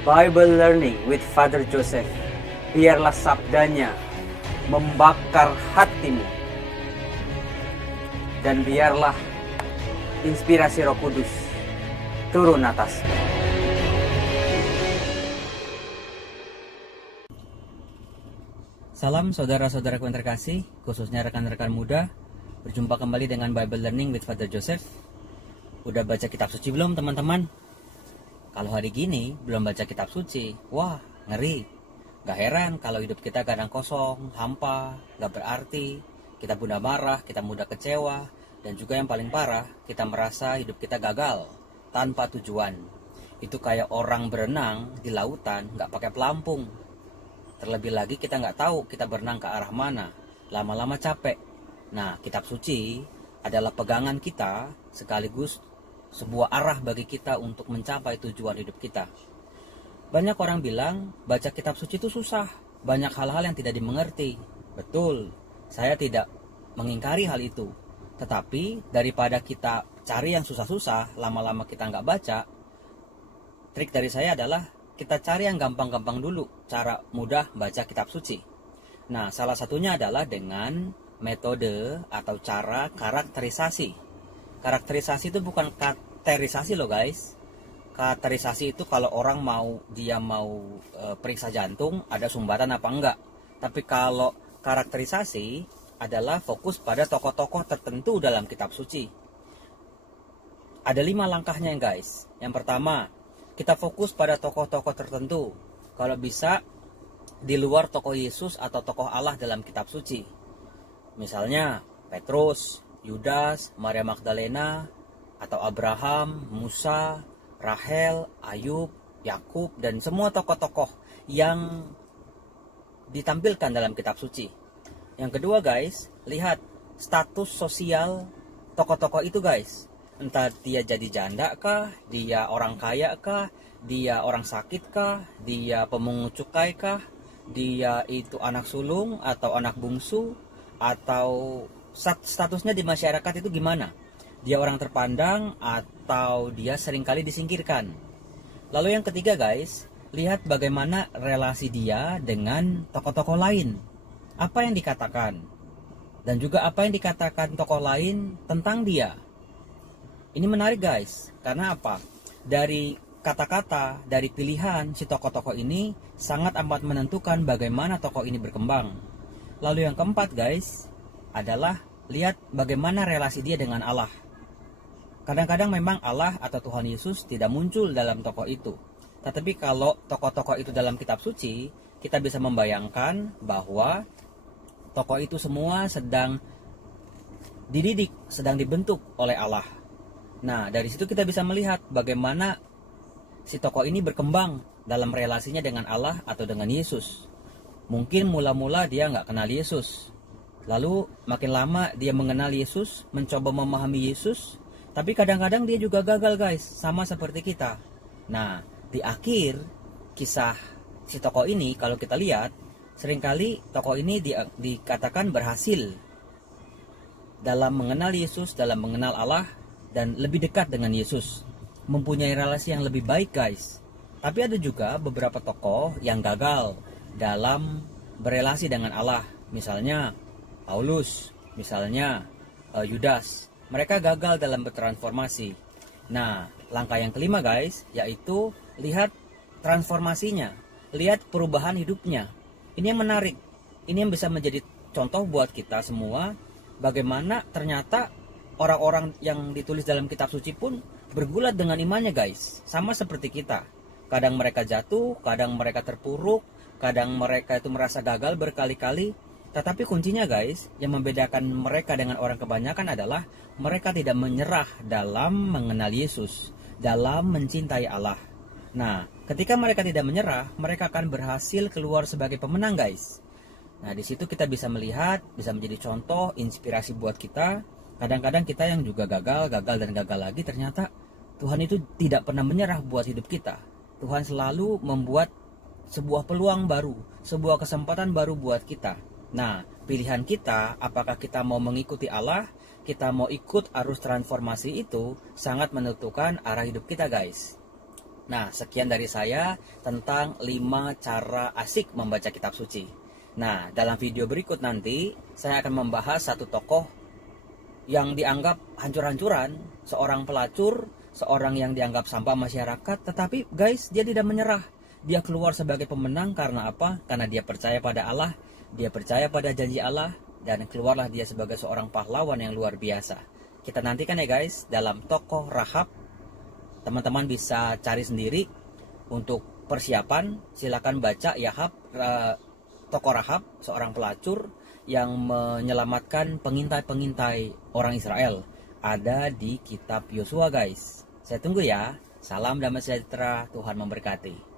Bible Learning with Father Joseph. Biarlah sabdanya membakar hatimu. Dan biarlah inspirasi Roh Kudus turun atas. Salam saudara-saudaraku yang terkasih, khususnya rekan-rekan muda. Berjumpa kembali dengan Bible Learning with Father Joseph. Udah baca kitab suci belum teman-teman? Kalau hari gini belum baca kitab suci, wah ngeri. Gak heran kalau hidup kita kadang kosong, hampa, gak berarti. Kita mudah marah, kita mudah kecewa. Dan juga yang paling parah, kita merasa hidup kita gagal, tanpa tujuan. Itu kayak orang berenang di lautan gak pakai pelampung. Terlebih lagi kita gak tahu kita berenang ke arah mana. Lama-lama capek. Nah, kitab suci adalah pegangan kita sekaligus sebuah arah bagi kita untuk mencapai tujuan hidup kita. Banyak orang bilang baca kitab suci itu susah, banyak hal-hal yang tidak dimengerti. Betul, saya tidak mengingkari hal itu. Tetapi daripada kita cari yang susah-susah, lama-lama kita nggak baca, trik dari saya adalah kita cari yang gampang-gampang dulu, cara mudah baca kitab suci. Nah, salah satunya adalah dengan metode atau cara karakterisasi. Karakterisasi itu bukan katerisasi loh guys. Katerisasi itu kalau orang mau periksa jantung, ada sumbatan apa enggak. Tapi kalau karakterisasi adalah fokus pada tokoh-tokoh tertentu dalam kitab suci. Ada 5 langkahnya guys. Yang pertama, kita fokus pada tokoh-tokoh tertentu. Kalau bisa di luar tokoh Yesus atau tokoh Allah dalam kitab suci. Misalnya Petrus, Yudas, Maria Magdalena, atau Abraham, Musa, Rahel, Ayub, Yakub, dan semua tokoh-tokoh yang ditampilkan dalam kitab suci. Yang kedua guys, lihat status sosial tokoh-tokoh itu guys. Entah dia jadi janda kah, dia orang kaya kah, dia orang sakit kah, dia pemungut cukai kah, dia itu anak sulung atau anak bungsu, atau statusnya di masyarakat itu gimana? Dia orang terpandang atau dia seringkali disingkirkan. Lalu yang ketiga guys, lihat bagaimana relasi dia dengan tokoh-tokoh lain. Apa yang dikatakan? Dan juga apa yang dikatakan tokoh lain tentang dia. Ini menarik guys, karena apa? Dari kata-kata, dari pilihan si tokoh-tokoh ini sangat amat menentukan bagaimana tokoh ini berkembang. Lalu yang keempat guys, adalah lihat bagaimana relasi dia dengan Allah. Kadang-kadang memang Allah atau Tuhan Yesus tidak muncul dalam tokoh itu. Tetapi kalau tokoh-tokoh itu dalam kitab suci, kita bisa membayangkan bahwa tokoh itu semua sedang dididik, sedang dibentuk oleh Allah. Nah, dari situ kita bisa melihat bagaimana si tokoh ini berkembang dalam relasinya dengan Allah atau dengan Yesus. Mungkin mula-mula dia nggak kenal Yesus. Lalu makin lama dia mengenal Yesus, mencoba memahami Yesus, tapi kadang-kadang dia juga gagal guys, sama seperti kita. Nah, di akhir kisah si tokoh ini kalau kita lihat, seringkali tokoh ini dikatakan berhasil dalam mengenal Yesus, dalam mengenal Allah, dan lebih dekat dengan Yesus. Mempunyai relasi yang lebih baik guys. Tapi ada juga beberapa tokoh yang gagal dalam berelasi dengan Allah. Misalnya Paulus, misalnya Yudas, mereka gagal dalam bertransformasi. Nah, langkah yang kelima guys, yaitu lihat transformasinya, lihat perubahan hidupnya. Ini yang menarik, ini yang bisa menjadi contoh buat kita semua, bagaimana ternyata orang-orang yang ditulis dalam kitab suci pun bergulat dengan imannya guys, sama seperti kita. Kadang mereka jatuh, kadang mereka terpuruk, kadang mereka itu merasa gagal berkali-kali. Tetapi kuncinya guys, yang membedakan mereka dengan orang kebanyakan adalah mereka tidak menyerah dalam mengenal Yesus, dalam mencintai Allah. Nah, ketika mereka tidak menyerah, mereka akan berhasil keluar sebagai pemenang guys. Nah, di situ kita bisa melihat, bisa menjadi contoh, inspirasi buat kita. Kadang-kadang kita yang juga gagal dan gagal lagi, ternyata Tuhan itu tidak pernah menyerah buat hidup kita. Tuhan selalu membuat sebuah peluang baru, sebuah kesempatan baru buat kita. Nah, pilihan kita, apakah kita mau mengikuti Allah, kita mau ikut arus transformasi itu, sangat menentukan arah hidup kita guys. Nah, sekian dari saya tentang 5 cara asik membaca kitab suci. Nah, dalam video berikut nanti saya akan membahas satu tokoh yang dianggap hancur-hancuran, seorang pelacur, seorang yang dianggap sampah masyarakat, tetapi guys, dia tidak menyerah. Dia keluar sebagai pemenang karena apa? Karena dia percaya pada Allah, dia percaya pada janji Allah, dan keluarlah dia sebagai seorang pahlawan yang luar biasa. Kita nantikan ya guys, dalam tokoh Rahab. Teman-teman bisa cari sendiri untuk persiapan. Silakan baca tokoh Rahab, seorang pelacur yang menyelamatkan pengintai-pengintai orang Israel. Ada di kitab Yosua guys. Saya tunggu ya. Salam damai sejahtera, Tuhan memberkati.